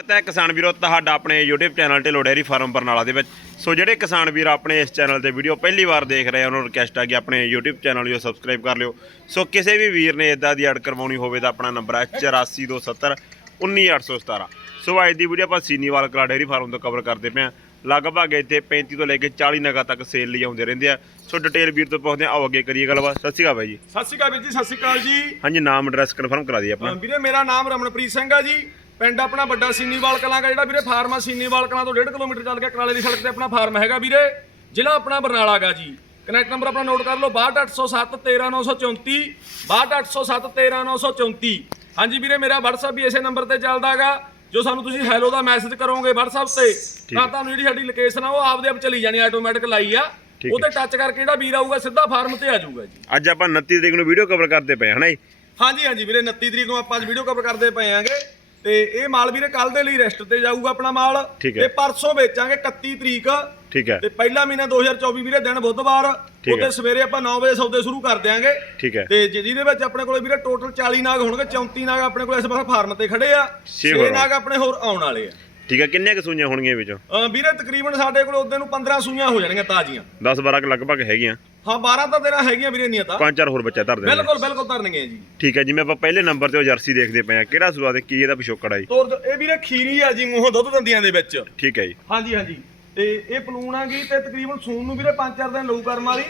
ਸਵਾਗਤ ਹੈ ਕਿਸਾਨ ਵੀਰੋ ਤੁਹਾਡਾ ਆਪਣੇ YouTube channel Dhillon dairy farm Barnala ਦੇ ਵਿੱਚ। ਸੋ ਜਿਹੜੇ ਕਿਸਾਨ ਵੀਰ ਆਪਣੇ ਇਸ ਚੈਨਲ ਤੇ ਵੀਡੀਓ ਪਹਿਲੀ ਵਾਰ ਦੇਖ ਰਹੇ ਉਹਨਾਂ ਨੂੰ ਰਿਕਵੈਸਟ ਆ ਕਿ ਆਪਣੇ YouTube ਚੈਨਲ ਨੂੰ ਸਬਸਕ੍ਰਾਈਬ ਕਰ ਲਿਓ। ਸੋ ਕਿਸੇ ਵੀ ਵੀਰ ਨੇ ਇਦਾਂ ਦੀ ਐਡ ਕਰਵਾਉਣੀ ਹੋਵੇ ਤਾਂ ਆਪਣਾ ਨੰਬਰ ਹੈ 8427 19817 ਸੋ ਅੱਜ ਦੀ ਵੀਡੀਓ ਆਪਾਂ ਸੀਨੀਵਾਲ ਕਲਾ ਡੇਅਰੀ ਫਾਰਮ ਤੋਂ ਕਵਰ ਕਰਦੇ ਪਏ ਆ। ਲਗਭਗ ਇੱਥੇ 35 ਤੋਂ ਲੈ ਕੇ 40 ਨਗਾਂ ਤੱਕ ਸੇਲ ਲਈ ਆਉਂਦੇ ਰਹਿੰਦੇ ਆ। ਸੋ ਡਿਟੇਲ ਵੀਰ ਤੋਂ ਪੁੱਛਦੇ ਆ ਆਓ ਅੱਗੇ ਕਰੀਏ ਗੱਲਬਾਤ। ਸਤਿ ਸ਼੍ਰੀ ਅਕਾਲ ਬਾਈ ਜੀ। ਸਤਿ ਸ਼੍ਰੀ ਅਕਾਲ ਵੀਰ ਜੀ ਸਤਿ ਸ਼੍ਰੀ ਅਕਾਲ ਜੀ। ਹਾਂਜੀ ਨਾਮ ਐਡਰੈਸ ਕਨਫਰਮ ਕਰਾ ਦਈਏ ਆਪਣਾ। ਵੀਰੇ ਮੇਰਾ ਨਾਮ ਰਮਨਪ੍ਰੀਤ ਸਿੰਘ ਆ ਜੀ। ਪਿੰਡ ਆਪਣਾ ਵੱਡਾ ਸੀਨੀਵਾਲ ਕਲਾਂ ਦਾ ਜਿਹੜਾ ਵੀਰੇ ਫਾਰਮ ਆ ਸੀਨੀਵਾਲ ਕਲਾਂ ਤੋਂ 1.5 ਕਿਲੋਮੀਟਰ ਚੱਲ ਕੇ ਕਰਾਲੇ ਦੀ ਸੜਕ ਤੇ ਆਪਣਾ ਫਾਰਮ ਹੈਗਾ ਵੀਰੇ। ਜ਼ਿਲ੍ਹਾ ਆਪਣਾ ਬਰਨਾਲਾ ਗਾ ਜੀ। ਕਨੈਕਟ ਨੰਬਰ ਆਪਣਾ ਨੋਟ ਕਰ ਲਓ 62807 13934 62807 13934 ਹਾਂਜੀ ਵੀਰੇ ਮੇਰਾ WhatsApp ਵੀ ਇਸੇ ਨੰਬਰ ਤੇ ਚੱਲਦਾਗਾ ਜੋ ਸਾਨੂੰ ਤੁਸੀਂ ਹੈਲੋ ਦਾ ਮੈਸੇਜ ਕਰੋਗੇ WhatsApp ਤੇ ਤਾਂ ਤੁਹਾਨੂੰ ਜਿਹੜੀ ਸਾਡੀ ਲੋਕੇਸ਼ਨ ਆ ਉਹ ਆਪਦੇ ਆਪ ਚਲੀ ਜਾਣੀ ਆਟੋਮੈਟਿਕ ਲਾਈ ਆ। ਠੀਕ ਉਹ ਤੇ ਟੱਚ ਕਰਕੇ ਜਿਹੜਾ ਵੀਰ ਆਊਗਾ ਸਿੱਧਾ ਫਾਰਮ ਤੇ ਆ ਜਾਊਗਾ ਜੀ। ਅੱਜ ਆਪਾਂ 29 ਤਰੀਕ ਨੂੰ ਵੀਡੀਓ ਕਵਰ ਕਰਦੇ ਪਏ ਹਨਾ ਜੀ? ਹਾਂਜੀ ਹਾਂਜੀ ਵੀਰੇ 29 ਤਰੀਕ ਨੂੰ ਆਪਾਂ ਅੱਜ ਵੀਡੀਓ ਕਵਰ ਕਰਦੇ ਪਏ ਆਂਗੇ। ਤੇ ਇਹ ਮਾਲ ਵੀਰੇ ਕੱਲ ਦੇ ਲਈ ਰੈਸਟ ਤੇ ਜਾਊਗਾ ਆਪਣਾ ਮਾਲ। ਠੀਕ ਹੈ। ਤੇ ਪਰਸੋਂ ਵੇਚਾਂਗੇ 31 ਤਰੀਕ। ਠੀਕ ਹੈ। ਤੇ ਪਹਿਲਾ ਮਹੀਨਾ 2024 ਵੀਰੇ ਦਿਨ ਬੁੱਧਵਾਰ। ਠੀਕ ਹੈ। ਉਹਦੇ ਸਵੇਰੇ ਆਪਾਂ 9 ਵਜੇ ਸੌਦੇ ਸ਼ੁਰੂ ਕਰ ਦਿਆਂਗੇ। ਠੀਕ ਹੈ। ਤੇ ਜਿ- ਜਿਹਦੇ ਵਿੱਚ ਆਪਣੇ ਕੋਲੇ ਵੀਰੇ ਟੋਟਲ 40 ਨਾਗ ਹੋਣਗੇ 34 ਨਾਗ ਆਪਣੇ ਕੋਲੇ ਇਸ ਵਾਰ ਫਾਰਮ ਤੇ ਖੜੇ ਆ। ਛੇ 6 ਹੋਰ। ਨਾਗ ਆਪਣੇ ਹੋਰ ਆਉਣ ਵਾਲੇ ਆ। ਠੀਕ ਹੈ ਕਿੰਨੇ ਕੁ ਸੂਈਆਂ ਹੋਣਗੀਆਂ ਵਿੱਚੋਂ? ਅਹ ਵੀਰੇ ਤਕਰੀਬਨ ਸਾਡੇ ਕੋਲ ਉਹਦੇ ਨੂੰ 15 ਸੂਈਆਂ ਹੋ ਜਾਣਗੀਆਂ ਤਾਜ਼ੀਆਂ। 10 12 ਕੁ ਲਗਭਗ ਹੈਗੀਆਂ। ਹਾਂ 12 ਤਾਂ ਤੇਰਾ ਹੈਗੀਆਂ ਵੀਰੇ ਨਹੀਂ ਤਾਂ। ਪੰਜ ਚਾਰ ਹੋਰ ਬੱਚਾ ਧਰ ਦੇਣਗੇ ਬਿਲਕੁਲ ਬਿਲਕੁਲ ਧਰਨਗੇ ਜੀ। ਠੀਕ ਹੈ ਜਿਵੇਂ ਆਪਾਂ ਪਹਿਲੇ ਨੰਬਰ ਤੇ ਉਹ ਜਰਸੀ ਦੇਖਦੇ ਪਏ ਆ। ਕਿਹੜਾ ਸੂਆ ਤੇ ਕੀ ਇਹਦਾ ਪਿਛੋਕੜ ਆ ਜੀ? ਤੋਰ ਦਿਓ। ਇਹ ਵੀਰੇ ਖੀਰੀ ਆ ਜੀ ਮੂੰਹੋਂ ਦੁੱਧ ਦੰਦੀਆਂ ਦੇ ਵਿੱਚ। ਠੀਕ ਹੈ ਜੀ। ਹਾਂਜੀ ਹਾਂਜੀ। ਤੇ ਇਹ ਪਲੂਣ ਆ ਗਈ ਤੇ ਤਕਰੀਬਨ ਸੂਨ ਨੂੰ ਵੀਰੇ 5-4 ਦਿਨ ਲਊ ਕਰਮ ਵਾਲੀ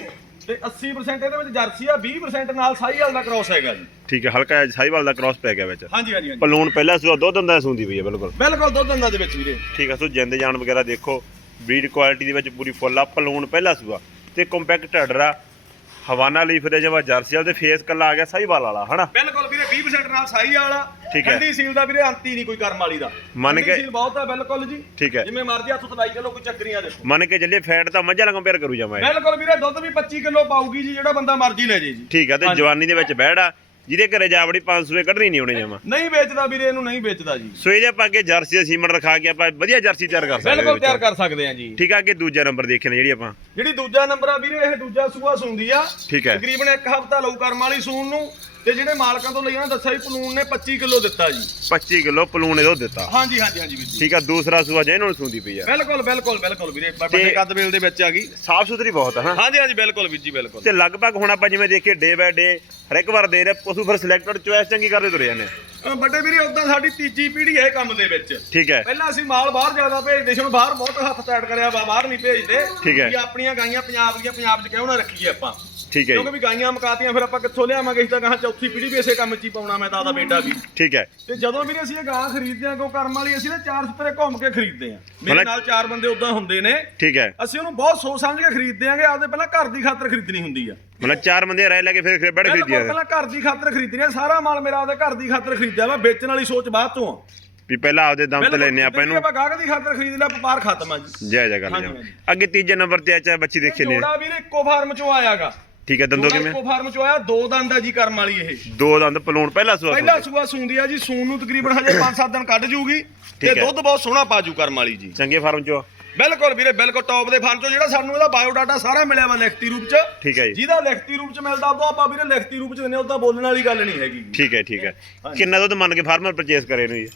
ਤੇ 80% ਇਹਦੇ ਵਿੱਚ ਜਰਸੀ ਆ 20% ਨਾਲ ਸਾਈਵਾਲ ਦਾ ਕ੍ਰਾਸ ਹੈਗਾ ਜੀ। ਠੀਕ ਹੈ ਹਲਕਾ ਸਾਈਵਾਲ ਦਾ ਕ੍ਰਾਸ ਪੈ ਗਿਆ ਵਿੱਚ। ਹਾਂਜੀ ਹਾਂਜੀ ਹਾਂਜੀ। ਪਲੂਣ ਪਹਿਲਾ ਸੂਆ ਦੋ ਦੰਦਾਂ ਦੀ ਸੂੰਦੀ ਪਈ ਹੈ ਬਿਲਕੁਲ। ਬਿਲਕੁਲ ਦੁੱਧ ਦੰਦਾਂ ਦੇ ਵਿੱਚ ਵੀਰੇ। ਠੀਕ ਹੈ ਸੋ ਜਿੰਦ ਜਾਨ ਵਗੈਰਾ ਦੇਖੋ ਬਰੀਡ ਕੁਆਲਿਟੀ ਦੇ ਵਿੱਚ ਪੂਰੀ ਫੁੱਲ ਆ ਪਲੂਣ ਪਹਿਲਾ ਸੂਆ ਤੇ ਕੰਪੈਕਟ ਅਡਰਾ ਹਵਾਨਾ ਜਰਸੀ ਵਾਲ ਤੇ ਫੇਸ ਕੱਲਾ ਆ ਗਿਆ ਸਾਈਵਾਲ ਵਾਲਾ ਹਨਾ? ਬਿਲਕੁਲ 20% ਨਾਲ ਸਾਈਵਾਲ ਆ ਠੀਕ ਹੈ। ਠੰਡੀ ਸੀਲ ਦਾ ਵੀਰੇ ਅੰਤੀ ਨਹੀਂ ਕੋਈ ਕਰਮ ਵਾਲੀ ਦਾ। ਮੰਨ ਠੰਡੀ ਕੇ- ਸੀਲ ਬਹੁਤ ਆ ਬਿਲਕੁਲ ਜੀ। ਠੀਕ ਹੈ। ਜਿਵੇਂ ਮਰਜ਼ੀ ਹੱਥ ਤਲਾਈ ਚਲੋ ਕੋਈ ਚੱਕਰੀਆਂ ਦੇਖੋ। ਮੰਨ ਕੇ ਚੱਲੇ ਫੈਟ ਤਾਂ ਮੱਝਾਂ ਨਾਲ ਕੰਪੇਅਰ ਕਰੂ ਜਾਵਾਂ ਇਹ। ਬਿਲਕੁਲ ਵੀਰੇ ਦੁੱਧ ਵੀ 25 ਕਿਲੋ ਪਾਊਗੀ ਜੀ ਜਿਹੜਾ ਬੰਦਾ ਮਰਜ਼ੀ ਲੈ ਜੇ ਜੀ। ਠੀਕ ਹੈ ਤੇ। ਜਵਾਨੀ ਦੇ ਵਿੱਚ ਬਹਿੜਾ ਜਿਹਦੇ ਘਰੇ ਜਾਵੜੀ 500 ਰੁਪਏ ਕੱਢਣੀ ਨਹੀਂ ਉਹਨੇ ਜਾਵਾਂ ਨਹੀਂ ਵੇਚਦਾ ਵੀਰੇ ਇਹਨੂੰ ਨਹੀਂ ਵੇਚਦਾ ਜੀ। ਸੋ ਇਹਦੇ ਆਪਾਂ ਅੱਗੇ ਜਰਸੀ ਦਾ ਸੀਮਨ ਰਖਾ ਕੇ ਆਪਾਂ ਵਧੀਆ ਜਰਸੀ ਤਿਆਰ ਕਰ ਸਕਦੇ ਬਿਲਕੁਲ ਹਾਂ ਤਿਆਰ ਕਰ ਸਕਦੇ ਆ ਜੀ। ਠੀਕ ਆ ਅੱਗੇ ਦੂਜਾ ਨੰਬਰ ਦੇਖੇ ਨੇ ਜਿਹੜੀ ਆਪਾਂ। ਜਿਹੜੀ ਦੂਜਾ ਨੰਬਰ ਆ ਵੀਰੇ ਇਹ ਦੂਜਾ ਸੂਆ ਸੁੰਦੀ ਆ। ਠੀਕ ਹੈ। ਤਕਰੀਬਨ ਇੱਕ ਹਫਤਾ ਲਊ ਕਰਮ ਵਾਲੀ ਸੂਣ ਨੂੰ। ਤੇ ਜਿਹੜੇ ਮਾਲਕਾਂ ਤੋਂ ਲਈ ਉਹਨਾਂ ਦੱਸਿਆ ਵੀ ਪਲੂਨ ਨੇ 25 ਕਿਲੋ ਦਿੱਤਾ ਜੀ। 25 ਕਿਲੋ ਪਲੂਣ ਇਹਦਾ ਦਿੱਤਾ। ਹਾਂਜੀ ਹਾਂਜੀ ਹਾਂਜੀ ਵੀਰ ਜੀ। ਠੀਕ ਆ ਦੂਸਰਾ ਸੂਆ ਜੇ ਨੂੰ ਸੁੰਦੀ ਪਈ ਆ। ਬਿਲਕੁਲ ਬਿਲਕੁਲ ਬਿਲਕੁਲ ਵੀਰੇ ਵੱਡੇ ਕੱਦ ਬੇਲ ਦੇ ਵਿੱਚ ਆ ਗਈ। ਸਾਫ਼ ਸੁਥਰੀ ਬਹੁਤ ਆ ਹਾਂ ਹਾਂਜੀ ਹਾਂਜੀ ਬਿਲਕੁਲ ਵੀਰ ਜੀ ਬਿਲਕੁਲ। ਤੇ ਲਗਭਗ ਹੁਣ ਆਪਾਂ ਜਿਵੇਂ ਦੇਖੀਏ ਡੇ ਬਾਏ ਡੇ ਹਰ ਇੱਕ ਵਾਰ ਦੇ ਰਹੇ ਪਸ਼ੂ ਫਿਰ ਸਿਲੈਕਟਡ ਚੁਆਇਸ ਚੰਗੀ ਕਰਦੇ ਤੁਰੇ ਜਾਂਦੇ ਵੱਡੇ ਵੀਰੇ ਉਦਾਂ ਸਾਡੀ ਤੀਜੀ ਪੀੜ੍ਹੀ ਹੈ ਇਹ ਕੰਮ ਦੇ ਵਿੱਚ। ਠੀਕ ਹੈ। ਪਹਿਲਾਂ ਅਸੀਂ ਮਾਲ ਬਾਹਰ ਜ਼ਿਆਦਾ ਭੇਜਦੇ ਸੀ ਹੁਣ ਬਾਹਰ ਬਹੁਤ ਹੱਥ ਟੈਟ ਕਰਿਆ ਬਾਹਰ ਨਹੀਂ ਭੇਜਦੇ। ਠੀਕ ਹੈ। ਆਪਣੀਆਂ ਗਾਈਆਂ ਪੰਜਾਬ ਦੀਆਂ ਪੰਜਾਬ 'ਚ ਕਿਉਂ ਨਾ ਰੱਖੀਏ ਆਪਾਂ? ਠੀਕ ਹੈ ਕਿਉਂਕਿ ਵੀ ਗਾਈਆਂ ਮਕਾਤੀਆਂ ਫਿਰ ਆਪਾਂ ਕਿੱਥੋਂ ਲਿਆਵਾਂਗੇ? ਅਸੀਂ ਤਾਂ ਕਹਾਂ ਚੌਥੀ ਪੀੜ੍ਹੀ ਵੀ ਇਸੇ ਕੰਮ 'ਚ ਹੀ ਪਾਉਣਾ ਮੈਂ ਆਦਾ ਬੇਟਾ ਵੀ। ਠੀਕ ਹੈ। ਤੇ ਜਦੋਂ ਵੀਰੇ ਅਸੀਂ ਇਹ ਗਾਂ ਖਰੀਦਦੇ ਆਂ ਕੋ ਕਰਮ ਵਾਲੀ ਅਸੀਂ ਨਾ ਚਾਰ ਸਪਰੇ ਘੁੰਮ ਕੇ ਖਰੀਦਦੇ ਆਂ ਮੇਰੇ ਮਤਲਬ- ਨਾਲ ਚਾਰ ਬੰਦੇ ਉਦਾਂ ਹੁੰਦੇ ਨੇ। ਠੀਕ ਹੈ। ਅਸੀਂ ਉਹਨੂੰ ਬਹੁਤ ਸੋਚ ਸਮਝ ਕੇ ਖਰੀਦਦੇ ਆਂਗੇ ਆਪਦੇ ਪਹਿਲਾਂ ਘਰ ਦੀ ਖਾਤਰ ਖਰੀਦਣੀ ਹੁੰਦੀ ਆ। ਮਤਲਬ ਚਾਰ ਬੰਦੇ ਰਹਿ ਲੈ ਕੇ ਫਿਰ ਬੈਠ ਬਿਲਕੁਲ ਖਰੀਦੀ ਆ। ਪਹਿਲਾਂ ਘਰ ਦੀ ਖਾਤਰ ਖਰੀਦਣੀ ਆ ਸਾਰਾ ਮਾਲ ਮੇਰਾ ਆਪਦੇ ਘਰ ਦੀ ਖਾਤਰ ਖਰੀਦਿਆ ਵਾ ਵੇਚਣ ਵਾਲੀ ਸੋਚ ਬਾਅਦ ਤੋਂ ਆ। ਵੀ ਪਹਿਲਾਂ ਆਪਦੇ ਦਮ ਤੇ ਲੈਨੇ ਆਪਾਂ ਇਹਨੂੰ। ਆਪਾਂ ਗਾਹਕ ਦੀ ਖਾਤਰ ਖਰੀਦ ਲਿਆ ਵਪਾਰ ਖਤਮ ਆ ਜੀ। ਜੈ ਜੈ ਕਰ ਹਾਂਜੀ, ਲਿਆ ਹਾਂਜੀ। ਅੱਗੇ ਤੀਜੇ ਨੰਬਰ ਤੇ ਆਚਾ ਬੱਚੀ ਦੇਖੇ ਨੇ ਜੋੜਾ ਵੀਰੇ ਇੱਕੋ ਫਾਰਮ ਚੋਂ ਆਇਆਗਾ। ਠੀਕ ਹੈ ਦੰਦੋ ਕਿਵੇਂ? ਇੱਕੋ ਫਾਰਮ ਚੋਂ ਆਇਆ ਦੋ ਦੰਦ ਆ ਜੀ ਕਰਮ ਵਾਲੀ ਇਹ। ਦੋ ਦੰਦ ਪਲੂਣ ਪਹਿਲਾ ਸੂਆ ਪਹਿਲਾ ਸੂਆ ਸੂੰਦੀ ਆ ਜੀ ਸੂਨ ਨੂੰ ਤਕਰੀਬਨ ਹਜੇ 5-7 ਦਿਨ ਕੱਢ ਜੂਗੀ ਤੇ ਹੈ। ਦੁੱਧ ਬਹੁਤ ਸੋਹਣਾ ਪਾਜੂ ਕਰਮ ਵਾਲੀ ਜੀ। ਚੰਗੇ ਫਾਰਮ ਚੋਂ। ਬਿਲਕੁਲ ਵੀਰੇ ਬਿਲਕੁਲ ਟੌਪ ਦੇ ਫਾਰਮ ਚੋਂ ਜਿਹੜਾ ਸਾਨੂੰ ਇਹਦਾ ਬਾਇਓ ਡਾਟਾ ਸਾਰਾ ਮਿਲਿਆ ਵਾ ਲਿਖਤੀ ਰੂਪ ਚ ਠੀਕ ਹੈ ਜੀ। ਜਿਹਦਾ ਲਿਖਤੀ ਰੂਪ ਚ ਮਿਲਦਾ ਉਹ ਆਪਾਂ ਵੀਰੇ ਲਿਖਤੀ ਰੂਪ ਚ ਦਿੰਦੇ ਉਹ ਤਾਂ ਬੋਲਣ ਵਾਲੀ ਗੱਲ ਨਹੀਂ ਹੈਗੀ ਠੀਕ ਹੈ ਠੀਕ ਹੈ। ਕਿੰਨਾ ਦੁੱਧ ਮੰਨ ਕੇ ਫਾਰਮਰ ਪਰਚੇਸ ਕਰੇ ਇਹਨੂੰ ਜੀ?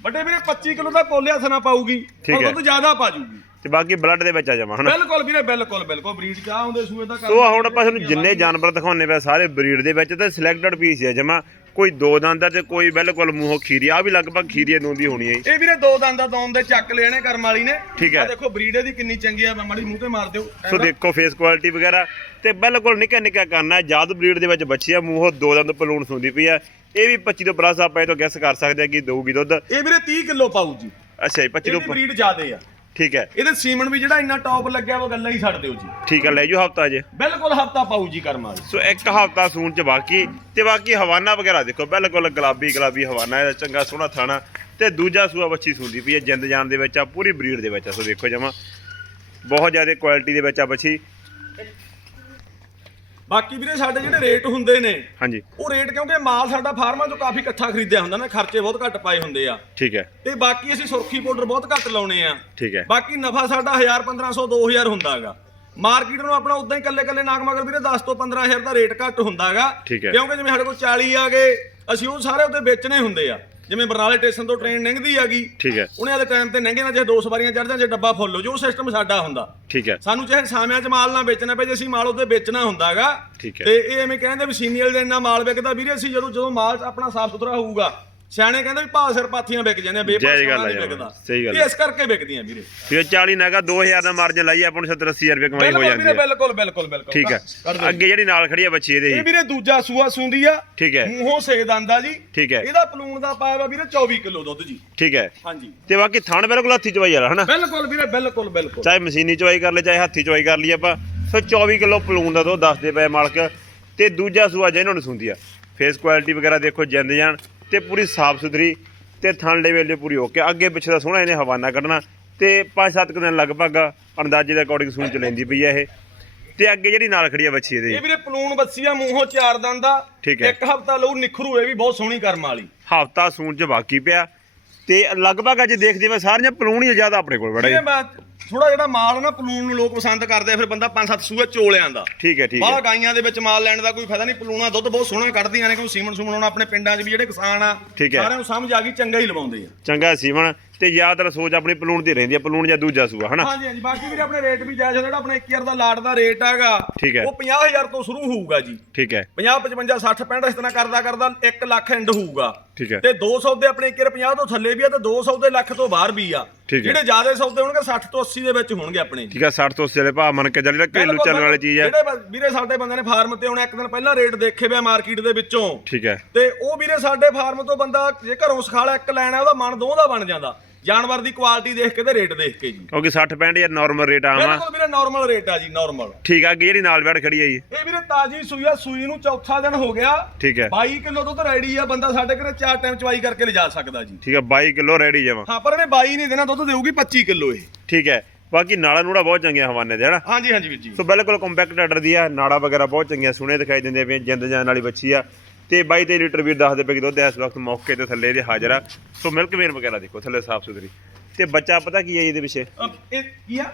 ਵੱਡੇ ਵੀਰੇ 25 ਕਿਲੋ ਦਾ ਕੋਲਿਆ ਸਨਾ ਪਾਊਗੀ ਠੀਕ ਹੈ। ਦੁੱਧ ਜ਼ਿਆਦਾ ਪਾਜੂਗੀ ਤੇ ਬਾਕੀ ਬਲੱਡ ਦੇ ਵਿੱਚ ਆ ਜਾਵਾਂ ਹਨਾ ਬਿਲਕੁਲ ਵੀਰੇ ਬਿਲਕੁਲ ਬਿਲਕੁਲ। ਬਰੀਡ ਚ ਆ ਹੁੰਦੇ ਸੂਏ ਦਾ ਸੋ ਹੁਣ ਆਪਾਂ ਤੁਹਾਨੂੰ ਜਿੰਨੇ ਜਾਨਵਰ ਦਿਖਾਉਣੇ ਪਏ ਸਾਰੇ ਬਰੀਡ ਦੇ ਵਿੱਚ ਤੇ ਸਿਲੈਕਟਡ ਪੀਸ ਹੈ ਜਮਾ। ਕੋਈ ਦੋ ਦੰਦ ਆ ਤੇ ਕੋਈ ਬਿਲਕੁਲ ਮੂੰਹੋਂ ਖੀਰੀ ਆ। ਵੀ ਲਗਭਗ ਖੀਰੀ ਨੂੰਦੀ ਹੋਣੀ ਹੈ ਜੀ। ਇਹ ਵੀਰੇ ਦੋ ਦੰਦਾਂ ਦੌਨ ਦੇ ਚੱਕ ਲੈਣੇ ਕਰਮ ਵਾਲੀ ਨੇ। ਠੀਕ ਹੈ। ਆਹ ਦੇਖੋ ਬਰੀਡ ਇਹਦੀ ਕਿੰਨੀ ਚੰਗੀ ਆ ਮੈਂ ਮਾੜੀ ਮੂੰਹ ਤੇ ਮਾਰ ਦਿਓ। ਸੋ ਦੇਖੋ ਫੇਸ ਕੁਆਲਿਟੀ ਵਗੈਰਾ। ਤੇ ਬਿਲਕੁਲ ਨਿੱਕਾ ਨਿੱਕਾ ਕਰਨਾ ਜਦ ਬਰੀਡ ਦੇ ਵਿੱਚ ਬੱਚੀ ਆ ਮੂੰਹੋਂ ਦੋ ਦੰਦ ਪਲੂਣ ਸੁੰਦੀ ਪਈ ਆ। ਇਹ ਵੀ 25 ਤੋਂ ਪਲੱਸ ਆਪਾਂ ਇਹ ਤੋਂ ਗੈਸ ਕਰ ਸਕਦੇ ਆ ਕਿ ਦਊਗੀ ਦੁੱਧ। ਇਹ ਵੀਰੇ 30 ਕਿਲੋ ਪਾਊ ਜੀ। ਅੱਛਾ ਜੀ 25 ਇਹਦੀ ਤੋਂ ਬਰੀਡ ਜ਼ਿਆਦੇ ਆ। ਠੀਕ ਹੈ। ਇਹਦੇ ਸੀਮਨ ਵੀ ਜਿਹੜਾ ਇੰਨਾ ਟੌਪ ਲੱਗਿਆ ਉਹ ਗੱਲਾਂ ਹੀ ਛੱਡ ਦਿਓ ਜੀ। ਠੀਕ ਹੈ ਲੈ ਜੂ ਹਫਤਾ ਜੇ। ਬਿਲਕੁਲ ਹਫਤਾ ਪਾਊ ਜੀ ਕਰਮ ਸੋ ਇੱਕ ਹਫਤਾ ਸੂਣ ਚ ਬਾਕੀ ਤੇ ਬਾਕੀ ਹਵਾਨਾ ਵਗੈਰਾ ਦੇਖੋ ਬਿਲਕੁਲ ਗੁਲਾਬੀ ਗੁਲਾਬੀ ਹਵਾਨਾ ਇਹਦਾ ਚੰਗਾ ਸੋਹਣਾ ਥਾਣਾ। ਤੇ ਦੂਜਾ ਸੂਆ ਬੱਚੀ ਸੁੰਦੀ ਪਈ ਹੈ ਜਿੰਦ ਜਾਨ ਦੇ ਵਿੱਚ ਆ ਪੂਰੀ ਬਰੀਡ ਦੇ ਵਿੱਚ ਆ। ਸੋ ਦੇਖੋ ਜਮਾ ਬਹੁਤ ਜ਼ਿਆਦਾ ਕੁਆਲਿਟੀ ਦੇ ਵਿੱਚ ਆ ਬੱਚੀ ਬਾਕੀ ਵੀਰੇ ਸਾਡੇ ਜਿਹੜੇ ਰੇਟ ਹੁੰਦੇ ਨੇ ਹਾਂਜੀ। ਉਹ ਰੇਟ ਕਿਉਂਕਿ ਮਾਲ ਸਾਡਾ ਫਾਰਮਾਂ ਚੋਂ ਕਾਫੀ ਇਕੱਠਾ ਖਰੀਦਿਆ ਹੁੰਦਾ ਨਾ ਖਰਚੇ ਬਹੁਤ ਘੱਟ ਪਾਏ ਹੁੰਦੇ ਆ। ਠੀਕ ਹੈ। ਤੇ ਬਾਕੀ ਅਸੀਂ ਸੁਰਖੀ ਪਾਊਡਰ ਬਹੁਤ ਘੱਟ ਲਾਉਣੇ ਆ। ਠੀਕ ਹੈ। ਬਾਕੀ ਨਫਾ ਸਾਡਾ 1000 1500 2000 ਹੁੰਦਾਗਾ ਮਾਰਕੀਟ ਨੂੰ ਆਪਣਾ ਉਦਾਂ ਹੀ ਕੱਲੇ ਕੱਲੇ ਨਾਗ ਮਗਰ ਵੀਰੇ 10 ਤੋਂ 15000 ਦਾ ਰੇਟ ਘੱਟ ਹੁੰਦਾਗਾ। ਕਿਉਂਕਿ ਜਿਵੇਂ ਸਾਡੇ ਕੋਲ 40 ਆ ਗਏ ਅਸੀਂ ਉਹ ਸਾਰੇ ਉਹਦੇ ਵੇਚਣੇ ਹੁੰਦੇ ਆ। ਜਿਵੇਂ ਬਰਨਾਲੇ ਸਟੇਸ਼ਨ ਤੋਂ ਟ੍ਰੇਨ ਲੰਘਦੀ ਹੈਗੀ ਠੀਕ ਹੈ। ਉਹਨੇ ਆਦੇ ਟਾਈਮ ਤੇ ਲੰਘੇ ਨਾ ਜੇ ਦੋ ਸਵਾਰੀਆਂ ਚੜ ਜਾਂ ਜੇ ਡੱਬਾ ਫੁੱਲ ਹੋ ਜੋ ਸਿਸਟਮ ਸਾਡਾ ਹੁੰਦਾ। ਠੀਕ ਹੈ। ਸਾਨੂੰ ਚਾਹੇ ਸਾਮਿਆਂ 'ਚ ਮਾਲ ਨਾ ਵੇਚਣਾ ਪਏ ਜੇ ਅਸੀਂ ਮਾਲ ਉਹਦੇ ਵੇਚਣਾ ਹੁੰਦਾਗਾ ਠੀਕ ਹੈ। ਤੇ ਇਹ ਐਵੇਂ ਕਹਿੰਦੇ ਵੀ ਸੀਨੀਅਰ ਦੇ ਇੰਨਾ ਮਾਲ ਵਿਕਦਾ ਵੀਰੇ ਅਸੀਂ ਜਦੋਂ ਜਦੋਂ ਮਾਲ ਆਪਣਾ ਸਾਫ਼ ਸੁਥਰਾ ਹੋਊਗਾ ਸਿਆਣੇ ਕਹਿੰਦੇ ਵੀ ਭਾਅ ਸਿਰ ਪਾਥੀਆਂ ਵਿਕ ਜਾਂਦੀਆਂ ਜਾਇਜ਼ ਬੇਪਾਸ ਗੱਲ ਆ ਨਹੀਂ ਯਾਰ, ਵਿਕਦਾ। ਸਹੀ ਗੱਲ ਇਸ ਕਰਕੇ ਵਿਕਦੀਆਂ ਵੀਰੇ। ਜੇ 40 ਨਾਗਾ 2000 ਦਾ ਮਾਰਜਨ ਲਾਈਏ ਆਪਾਂ ਨੂੰ 70 80000 ਰੁਪਏ ਕਮਾਈ ਹੋ ਬਿਲਕੁਲ ਜਾਂਦੀ ਵੀਰੇ ਹੈ ਬਿਲਕੁਲ ਬਿਲਕੁਲ ਬਿਲਕੁਲ। ਠੀਕ ਹੈ ਦਿਓ। ਅੱਗੇ ਜਿਹੜੀ ਨਾਲ ਖੜੀ ਹੈ ਬੱਚੀ ਇਹਦੇ ਇਹ ਹੀ ਵੀਰੇ ਦੂਜਾ ਸੂਆ ਸੁੰਦੀ ਆ। ਠੀਕ ਹੈ। ਮੂੰਹੋਂ ਸੇਦ ਆਂਦਾ ਜੀ। ਠੀਕ ਹੈ। ਇਹਦਾ ਪਲੂਣ ਦਾ ਪਾਇਆ ਵਾ ਵੀਰੇ 24 ਕਿਲੋ ਦੁੱਧ ਜੀ। ਠੀਕ ਹੈ। ਹਾਂਜੀ। ਤੇ ਬਾਕੀ ਥਣ ਬਿਲਕੁਲ ਹੱਥੀ ਚਵਾਈ ਵਾਲਾ ਹਨਾ? ਬਿਲਕੁਲ ਵੀਰੇ ਬਿਲਕੁਲ ਬਿਲਕੁਲ। ਚਾਹੇ ਮਸ਼ੀਨੀ ਚਵਾਈ ਕਰ ਲੈ ਚਾਹੇ ਹੱਥੀ ਚਵਾਈ ਕਰ ਲਈ ਆਪਾਂ। ਸੋ 24 ਕਿਲੋ ਪਲੂਨ ਦਾ ਦੁੱਧ ਦੱਸਦੇ ਪਏ ਮਾਲਕ। ਤੇ ਦੂਜਾ ਸੂਆ ਜਿਹਨਾਂ ਨੂੰ ਸੁੰਦੀ ਆ। ਫੇਸ ਕੁਆਲਿਟੀ ਵਗੈਰਾ ਦੇਖੋ ਜਿੰਦ ਜਾਨ। ਤੇ ਪੂਰੀ ਸਾਫ਼ ਸੁਥਰੀ ਤੇ ਥਣ ਲੈਵਲ ਦੇ ਪੂਰੀ ਓਕੇ ਅੱਗੇ ਪਿੱਛੇ ਦਾ ਸੋਹਣਾ ਇਹਨੇ ਹਵਾਨਾ ਕੱਢਣਾ ਤੇ 5-7 ਦਿਨ ਲਗਭਗ ਅੰਦਾਜ਼ੇ ਦੇ ਅਕੋਰਡਿੰਗ ਸੂਣ ਚ ਲੈਂਦੀ ਪਈ ਆ ਇਹ। ਤੇ ਅੱਗੇ ਜਿਹੜੀ ਨਾਲ ਖੜੀ ਆ ਬੱਚੀ ਇਹਦੇ। ਇਹ ਵੀਰੇ ਪਲੂਣ ਬੱਸੀ ਆ ਮੂੰਹੋਂ ਚਾਰ ਦੰਦ ਦਾ ਠੀਕ ਹੈ। ਇੱਕ ਹਫਤਾ ਲਊ ਨਿਖਰੂ ਇਹ ਵੀ ਬਹੁਤ ਸੋਹਣੀ ਕਰਮ ਵਾਲੀ। ਹਫਤਾ ਸੂਣ ਚ ਬਾਕੀ ਪਿਆ। ਤੇ ਲਗਭਗ ਅੱਜ ਦੇਖਦੇ ਮੈਂ ਸਾਰੀਆਂ ਪਲੂਣ ਹੀ ਜ਼ਿਆਦਾ ਆਪਣੇ ਕੋਲ ਬੜਾ ਥੋੜਾ ਜਿਹੜਾ ਮਾਲ ਨਾ ਪਲੂਣ ਨੂੰ ਲੋਕ ਪਸੰਦ ਕਰਦੇ ਆ ਫਿਰ ਬੰਦਾ ਪੰਜ ਸੱਤ ਸੂਏ ਚੋਲਿਆਂ ਦਾ। ਠੀਕ ਹੈ ਠੀਕ ਬਾਹਰ ਹੈ ਗਾਈਆਂ ਦੇ ਵਿੱਚ ਮਾਲ ਲੈਣ ਦਾ ਕੋਈ ਫਾਇਦਾ ਨਹੀਂ ਪਲੂਣਾ ਦੁੱਧ ਬਹੁਤ ਸੋਹਣਾ ਕੱਢਦੀਆਂ ਨੇ ਕਿਉਂਕਿ ਸੀਮਨ ਹੁਣ ਆਪਣੇ ਪਿੰਡਾਂ 'ਚ ਵੀ ਜਿਹੜੇ ਕਿਸਾਨ ਆ ਠੀਕ ਹੈ। ਸਾਰਿਆਂ ਨੂੰ ਸਮਝ ਆ ਗਈ ਚੰਗਾ ਹੀ ਲਵਾਉਂਦੇ ਆ। ਚੰਗਾ ਸੀਵਣ ਤੇ ਜ਼ਿਆਦਾਤਰ ਸੋਚ ਆਪਣੀ ਪਲੂਣ ਦੀ ਰਹਿੰਦੀ ਆ ਪਲੂਣ ਜਾਂ ਦੂਜਾ ਸੂਆ ਹਨਾ? ਹਾਂਜੀ ਹਾਂਜੀ। ਬਾਕੀ ਵੀਰੇ ਆਪਣੇ ਰੇਟ ਵੀ ਜਾਇਜ਼ ਆ, ਜਿਹੜਾ ਆਪਣੇ 1000 ਦਾ ਲਾਟ ਦਾ ਰੇਟ ਹੈਗਾ ਠੀਕ ਹੈ। ਉਹ 50000 ਤੋਂ ਸ਼ੁਰੂ ਹੋਊਗਾ ਜੀ। ਠੀਕ ਹੈ। 50 55 60 65 ਇਸ ਤਰ੍ਹਾਂ ਕਰਦਾ ਕਰਦਾ 1 ਲੱਖ ਐਂਡ ਹੋਊਗਾ। ਠੀਕ ਹੈ। ਤੇ 200 ਦੇ ਆਪਣੇ 1 50 ਤੋਂ ਥੱਲੇ ਵੀ ਆ ਤੇ 200 ਦੇ ਲੱਖ ਤੋਂ ਬਾਹਰ ਵੀ ਆ। ਠੀਕ ਹੈ। ਜਿਹੜੇ ਜ਼ਿਆਦਾ ਸੌਦੇ ਹੋਣਗੇ 60 ਤੋਂ 80 ਦੇ ਵਿੱਚ ਹੋਣਗੇ ਆਪਣੇ। ਠੀਕ ਆ 60 ਤੋਂ 80 ਵਾਲੇ ਭਾਅ ਮੰਨ ਕੇ ਚੱਲ ਜਿਹੜਾ ਘਰੇਲੂ ਚੱਲਣ ਵਾਲੀ ਚੀਜ਼ ਹੈ ਜਿਹੜੇ ਬ- ਵੀਰੇ ਸਾਡੇ ਬੰਦੇ ਨੇ ਫਾਰਮ ਤੇ ਹੁਣ ਇੱਕ ਦਿਨ ਪਹਿਲਾਂ ਰੇਟ ਦੇਖੇ ਪਿਆ ਮਾਰਕੀਟ ਦੇ ਵਿੱਚੋਂ। ਠੀਕ ਹੈ। ਤੇ ਉਹ ਵੀਰੇ ਸਾਡੇ ਫਾਰਮ ਤੋਂ ਬੰਦਾ ਜੇ ਘਰੋਂ ਸਖਾਲਾ ਇੱਕ ਲੈਣਾ ਉਹਦਾ ਮਨ ਦੋ ਦਾ ਬਣ ਜਾਂਦਾ। ਜਾਨਵਰ ਦੀ ਕੁਆਲਿਟੀ ਦੇਖ ਕੇ ਤੇ ਰੇਟ ਦੇਖ ਕੇ ਜੀ। ਕਿਉਂਕਿ 60 65 ਯਾਰ ਨਾਰਮਲ ਰੇਟ ਆਮ ਆ ਬਿਲਕੁਲ ਵੀਰੇ ਨਾਰਮਲ ਰੇਟ ਆ ਜੀ ਨਾਰਮਲ ਠੀਕ ਆ ਅੱਗੇ ਜਿਹੜੀ ਨਾਲ ਬੈਠ ਖੜੀ ਆ ਜੀ। ਇਹ ਵੀਰੇ ਤਾਜੀ ਸੂਈ ਆ ਸੂਈ ਨੂੰ ਚੌਥਾ ਦਿਨ ਹੋ ਗਿਆ। ਠੀਕ ਹੈ 22 ਕਿਲੋ ਦੁੱਧ ਰੈਡੀ ਆ ਬੰਦਾ ਸਾਡੇ ਘਰੇ ਚਾਰ ਟਾਈਮ ਚਵਾਈ ਕਰਕੇ ਲਿਜਾ ਸਕਦਾ ਜੀ। ਠੀਕ ਆ 22 ਕਿਲੋ ਰੈਡੀ ਜਾਵਾਂ ਹਾਂ ਪਰ ਇਹਨੇ 22 ਨਹੀਂ ਦੇਣਾ ਦੁੱਧ ਦੇਊਗੀ 25 ਕਿਲੋ ਇਹ। ਠੀਕ ਹੈ ਬਾਕੀ ਨਾੜਾ ਨੂੜਾ ਬਹੁਤ ਚੰਗੀਆਂ ਹਵਾਨੇ ਦੇ ਹਨਾ? ਹਾਂਜੀ ਹਾਂਜੀ ਵੀਰ ਜੀ। ਸੋ ਬਿਲਕੁਲ ਕੰਪੈਕਟ ਆਰਡਰ ਦੀ ਆ ਨਾੜਾ ਵਗੈਰਾ ਬਹੁਤ ਚੰਗੀਆਂ ਸੋਹਣੇ ਦਿਖਾਈ ਦਿੰਦੇ ਪਏ ਜਿੰਦ ਜਾਨ ਵਾਲੀ ਬੱਚੀ ਆ। ਤੇ 22 23 ਲੀਟਰ ਵੀਰ ਦੱਸਦੇ ਪਏ ਕਿ ਦੁੱਧ ਇਸ ਵਕਤ ਮੌਕੇ ਤੇ ਥੱਲੇ ਦੇ ਹਾਜ਼ਰ ਆ। ਸੋ ਮਿਲਕ ਵੇਨ ਵਗੈਰਾ ਦੇਖੋ ਥੱਲੇ ਸਾਫ਼ ਸੁਥਰੀ। ਤੇ ਬੱਚਾ ਪਤਾ ਕੀ ਹੈ ਇਹਦੇ ਪਿੱਛੇ? ਅਹ ਇਹ ਕੀ ਆ?